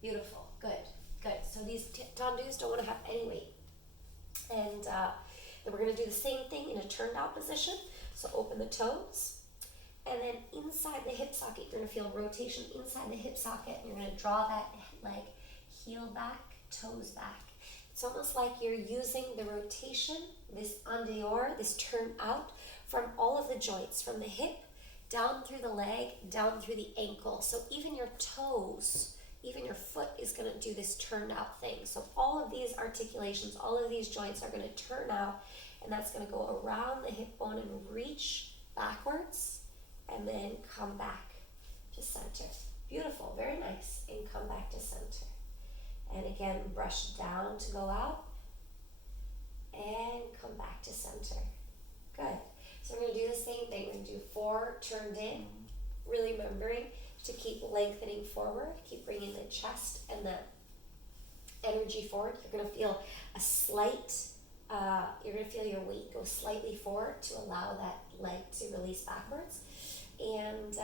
Beautiful. Good. Good. So these tendus don't want to have any weight. And then we're going to do the same thing in a turned out position. So open the toes. And then inside the hip socket, you're going to feel rotation inside the hip socket. You're going to draw that leg, heel back, toes back. It's almost like you're using the rotation, this en dehors, this turn out, from all of the joints, from the hip, down through the leg, down through the ankle. So even your toes, even your foot is going to do this turned out thing. So all of these articulations, all of these joints are going to turn out, and that's going to go around the hip bone and reach backwards, and then come back to center. Beautiful, very nice. And come back to center. And again, brush down to go out, and come back to center. Good. So we're going to do the same thing. We're going to do 4 turned in, really remembering to keep lengthening forward, keep bringing the chest and the energy forward. You're going to feel a slight, you're going to feel your weight go slightly forward to allow that leg to release backwards. And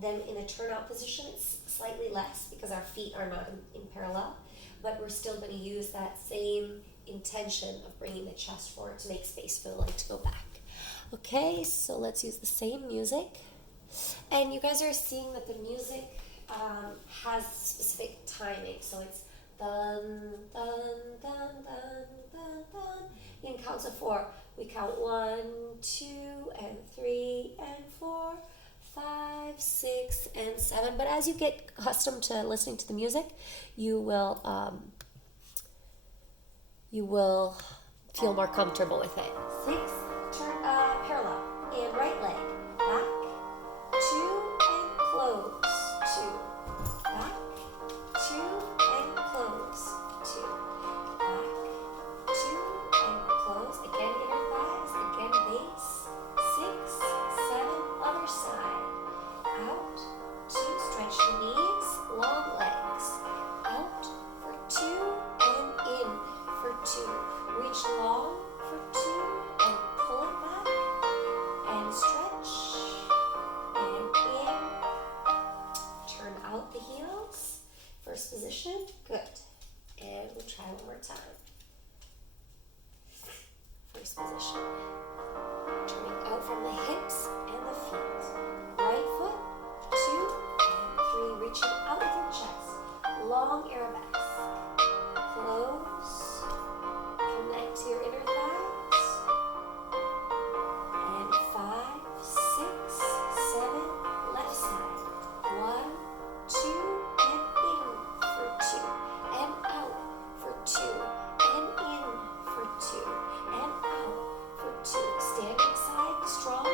then in a turnout position, it's slightly less because our feet are not in parallel, but we're still going to use that same intention of bringing the chest forward to make space for the leg to go back. Okay, so let's use the same music. And you guys are seeing that the music has specific timing. So it's dun, dun, dun, dun, dun, dun. In counts of 4. We count 1, 2, and 3, and 4, 5, 6, and 7. But as you get accustomed to listening to the music, you will feel more comfortable with it. 6, turn parallel, and right leg back, 2, and close, 2, back, 2, and close, 2, back, 2, and close. Again, inner thighs, again, base, 6, 7, other side, out, 2, stretch the knees, long legs, out for 2, and in for 2. Reach long for 2, and pull it back, and stretch, and in, turn out the heels, first position, good, and we'll try one more time. First position, turning out from the hips and the feet, right foot, 2, and 3, reaching out with your chest, long arabesque, close, connect to your inner thighs, and 5, 6, 7, left side, 1, 2, and in for 2, and out for 2, and in for 2, and out for 2, standing side, strong,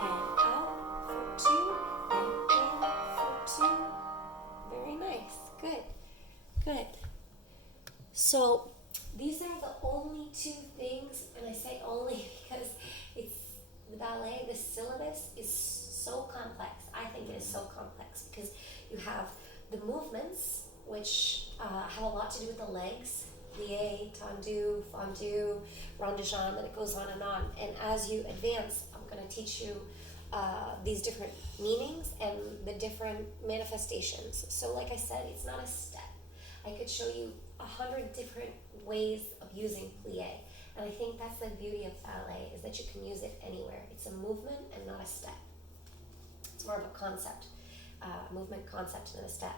and out for 2, and in for 2, very nice, good, good. So these are the only 2 things, and I say only because it's the ballet, the syllabus is so complex. I think it is so complex because you have the movements, which have a lot to do with the legs, plie, tendu, fondu, rond de jambe, and it goes on. And as you advance, I'm going to teach you these different meanings and the different manifestations. So like I said, it's not a step. I could show you 100 different ways of using plie. And I think that's the beauty of ballet, is that you can use it anywhere. It's a movement and not a step. It's more of a concept, movement concept than a step.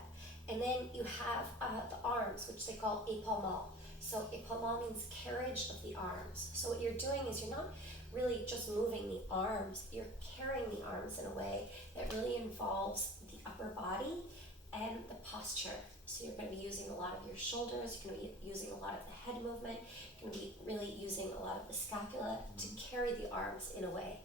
And then you have the arms, which they call épaulement. So épaulement means carriage of the arms. So what you're doing is you're not really just moving the arms, you're carrying the arms in a way that really involves the upper body and the posture. So you're going to be using a lot of your shoulders, you're going to be using a lot of the head movement, you're going to be really using a lot of the scapula to carry the arms in a way.